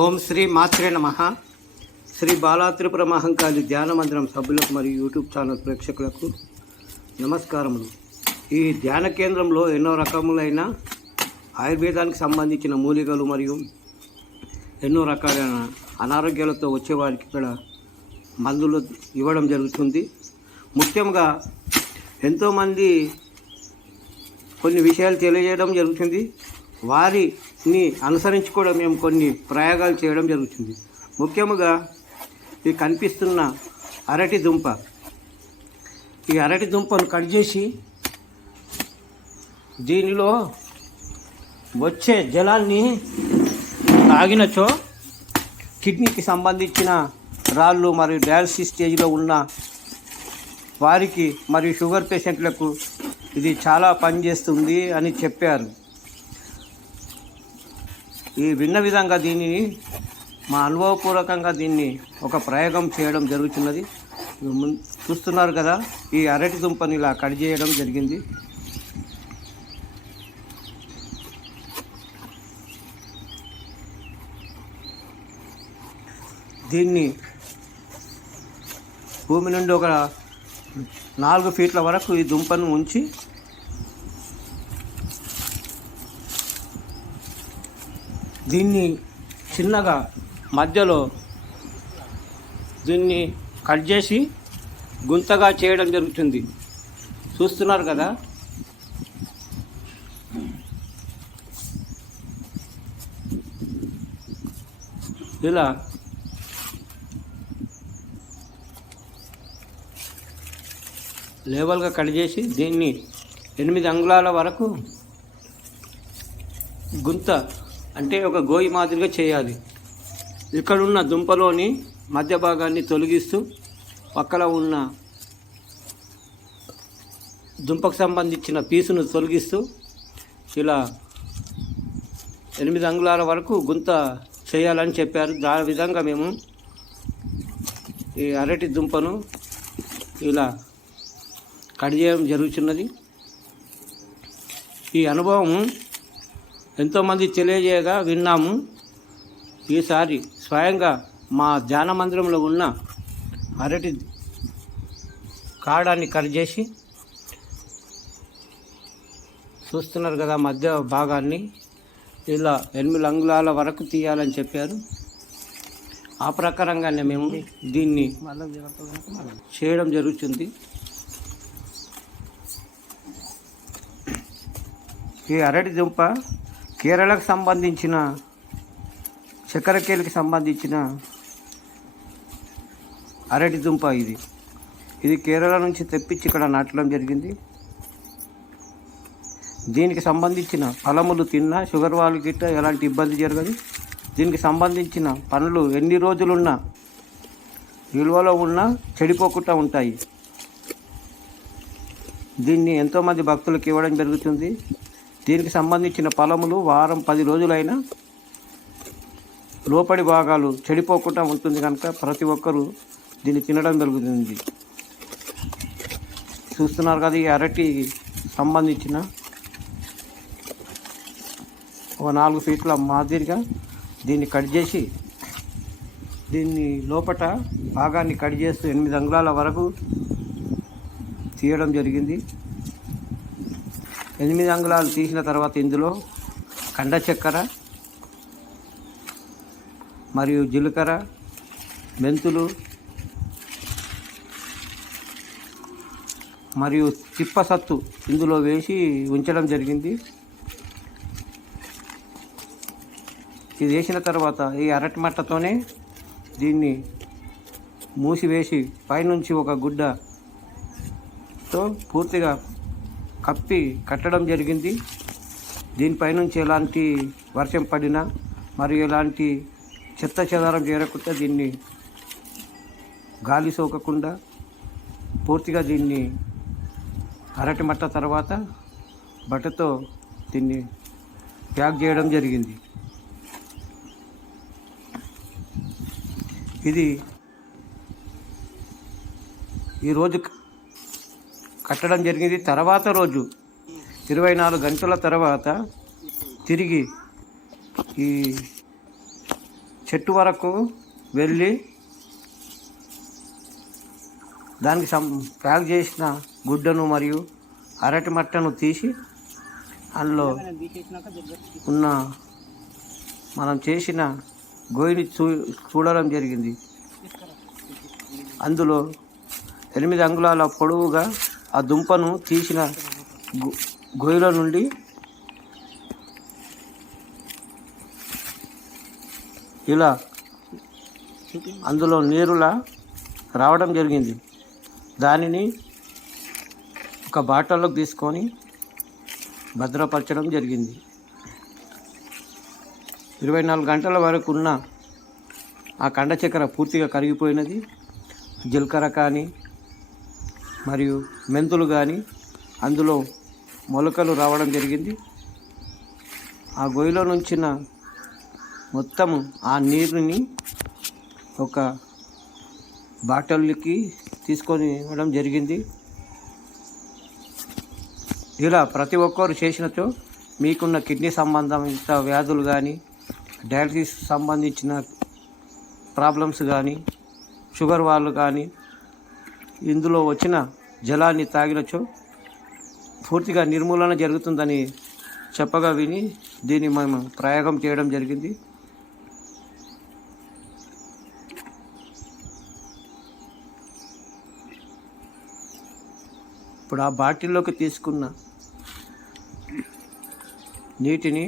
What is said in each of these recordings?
ఓం శ్రీ మాత్రే నమః. శ్రీ బాలా త్రిపుర మహంకాళి ధ్యాన మందిరం సభ్యులకు మరియు యూట్యూబ్ ఛానల్ ప్రేక్షకులకు నమస్కారములు. ఈ ధ్యాన కేంద్రంలో ఎన్నో రకములైన ఆయుర్వేదానికి సంబంధించిన మూలికలు మరియు ఎన్నో రకాలైన అనారోగ్యాలతో వచ్చేవారికి ఇక్కడ మందులు ఇవ్వడం జరుగుతుంది. ముఖ్యంగా ఎంతోమంది కొన్ని విషయాలు తెలియజేయడం జరుగుతుంది. వారిని అనుసరించి కూడా మేము కొన్ని ప్రయోగాలు చేయడం జరుగుతుంది. ముఖ్యంగా ఈ కనిపిస్తున్న అరటి దుంప, ఈ అరటి దుంపను కట్ చేసి దీనిలో వచ్చే జలాన్ని తాగినచో కిడ్నీకి సంబంధించిన రాళ్ళు మరియు డయాలసిస్ స్టేజ్లో ఉన్న వారికి మరియు షుగర్ పేషెంట్లకు ఇది చాలా పనిచేస్తుంది అని చెప్పారు. ఈ భిన్న విధంగా దీనిని మా అనుభవపూర్వకంగా దీన్ని ఒక ప్రయోగం చేయడం జరుగుతున్నది. చూస్తున్నారు కదా, ఈ అరటి దుంపని ఇలా కట్ చేయడం జరిగింది. దీన్ని భూమి నుండి ఒక 4 ఫీట్ల వరకు ఈ దుంపను ఉంచి దీన్ని చిన్నగా మధ్యలో దీన్ని కట్ చేసి గుంతగా చేయడం జరుగుతుంది. చూస్తున్నారు కదా, ఇలా లేవల్గా కట్ చేసి దీన్ని 8 అంగుళాల వరకు గుంత అంటే ఒక గోయి మాదిరిగా చేయాలి. ఇక్కడున్న దుంపలోని మధ్య భాగాన్ని తొలగిస్తూ పక్కన ఉన్న దుంపకు సంబంధించిన పీసును తొలగిస్తూ ఇలా 8 అంగుళాల వరకు గుంత చేయాలని చెప్పారు. దాని విధంగా మేము ఈ అరటి దుంపను ఇలా కట్ చేయడం జరుగుతున్నది. ఈ అనుభవం ఎంతోమంది తెలియజేయగా విన్నాము. ఈసారి స్వయంగా మా ధ్యాన మందిరంలో ఉన్న అరటి కాడాన్ని కట్ చేసి చూస్తున్నారు కదా, మధ్య భాగాన్ని ఇలా 8 అంగుళాల వరకు తీయాలని చెప్పారు. ఆ ప్రకారంగానే మేము దీన్ని చేయడం జరుగుతుంది. ఈ అరటి దుంప కేరళకు సంబంధించిన చక్కెరకేళికి సంబంధించిన అరటి దుంప ఇది కేరళ నుంచి తెప్పించి ఇక్కడ నాటడం జరిగింది. దీనికి సంబంధించిన ఫలములు తిన్నా షుగర్ వాళ్ళు గిట్ట ఎలాంటి ఇబ్బంది జరగదు. దీనికి సంబంధించిన పండ్లు ఎన్ని రోజులున్నా నిల్వలో ఉన్నా చెడిపోకుండా ఉంటాయి. దీన్ని ఎంతోమంది భక్తులకు ఇవ్వడం జరుగుతుంది. దీనికి సంబంధించిన ఫలములు వారం 10 రోజులైనా లోపడి భాగాలు చెడిపోకుండా ఉంటుంది కనుక ప్రతి ఒక్కరూ దీన్ని తినడం జరుగుతుంది. చూస్తున్నారు కదా, ఈ అరటి సంబంధించిన ఒక 4 ఫీట్ల మాదిరిగా దీన్ని కట్ చేసి దీన్ని లోపట భాగాన్ని కట్ చేస్తూ 8 అంగుళాల వరకు తీయడం జరిగింది. 8 అంగుళాలు తీసిన తర్వాత ఇందులో కండ చక్కెర మరియు జీలకర్ర, మెంతులు మరియు చిప్పసత్తు ఇందులో వేసి ఉంచడం జరిగింది. ఇది వేసిన తర్వాత ఈ అరటి మట్టతోనే దీన్ని మూసివేసి పైనుంచి ఒక గుడ్డతో పూర్తిగా కట్టడం జరిగింది. దీనిపైనుంచి ఎలాంటి వర్షం పడినా మరియు ఎలాంటి చెత్త చెదారం చేరకుండా దీన్ని గాలి సోకకుండా పూర్తిగా దీన్ని అరటి మట్ట తర్వాత బట్టతో దీన్ని ప్యాక్ చేయడం జరిగింది. ఇది ఈరోజు కట్టడం జరిగింది. తర్వాత రోజు 24 గంటల తర్వాత తిరిగి ఈ చెట్టు వరకు వెళ్ళి దానికి ప్యాక్ చేసిన గుడ్డను మరియు అరటి మట్టను తీసి అందులో ఉన్న మనం చేసిన గోయిని చూడడం జరిగింది. అందులో 8 అంగుళాల పొడవుగా ఆ దుంపను తీసిన గొయ్యిలో నుండి ఇలా అందులో నీరులా రావడం జరిగింది. దానిని ఒక బాటల్లోకి తీసుకొని భద్రపరచడం జరిగింది. 24 గంటల వరకు ఉన్న ఆ కండ చక్కెర పూర్తిగా కరిగిపోయినది. జీలకర్ర కానీ మరియు మెంతులు కానీ అందులో మొలకలు రావడం జరిగింది. ఆ గొయ్యిలో నుంచిన మొత్తం ఆ నీరుని ఒక బాటిల్కి తీసుకొని ఇవ్వడం జరిగింది. ఇలా ప్రతి ఒక్కరు చేసినచో మీకున్న కిడ్నీ సంబంధిత వ్యాధులు కానీ, డయాలసిస్ సంబంధించిన ప్రాబ్లమ్స్ కానీ, షుగర్ వాళ్ళు కానీ ఇందులో వచ్చిన జలాన్ని తాగినచో పూర్తిగా నిర్మూలన జరుగుతుందని చెప్పగా విని దీన్ని మేము ప్రయోగం చేయడం జరిగింది. ఇప్పుడు ఆ బాటిల్లోకి తీసుకున్న నీటిని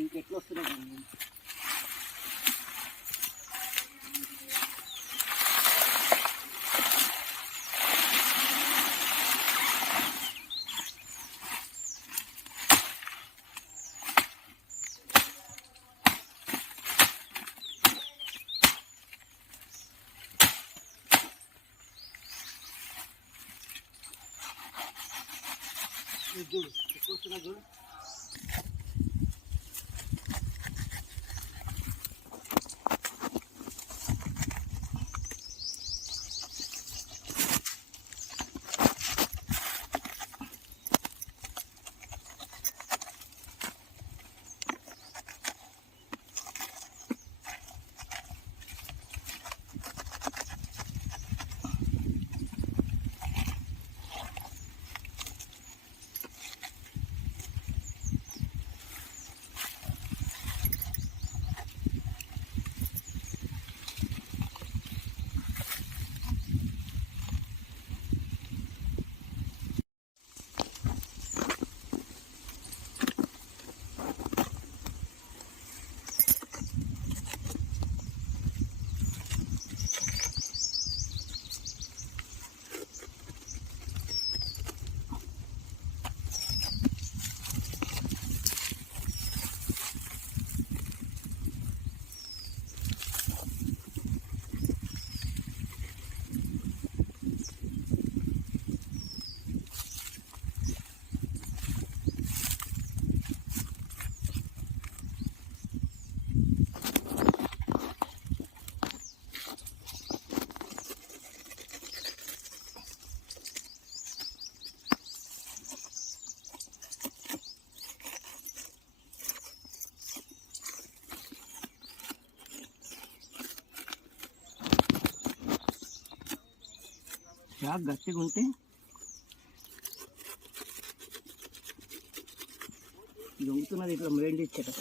ఇంకెట్లా వస్తున్నాయి. చూడు ఎక్కువ వస్తున్నా చూడు. చాలా గట్టిగా ఉంటే దొంగతున్నది ఇట్లా మెయింటైన్ ఇచ్చారు.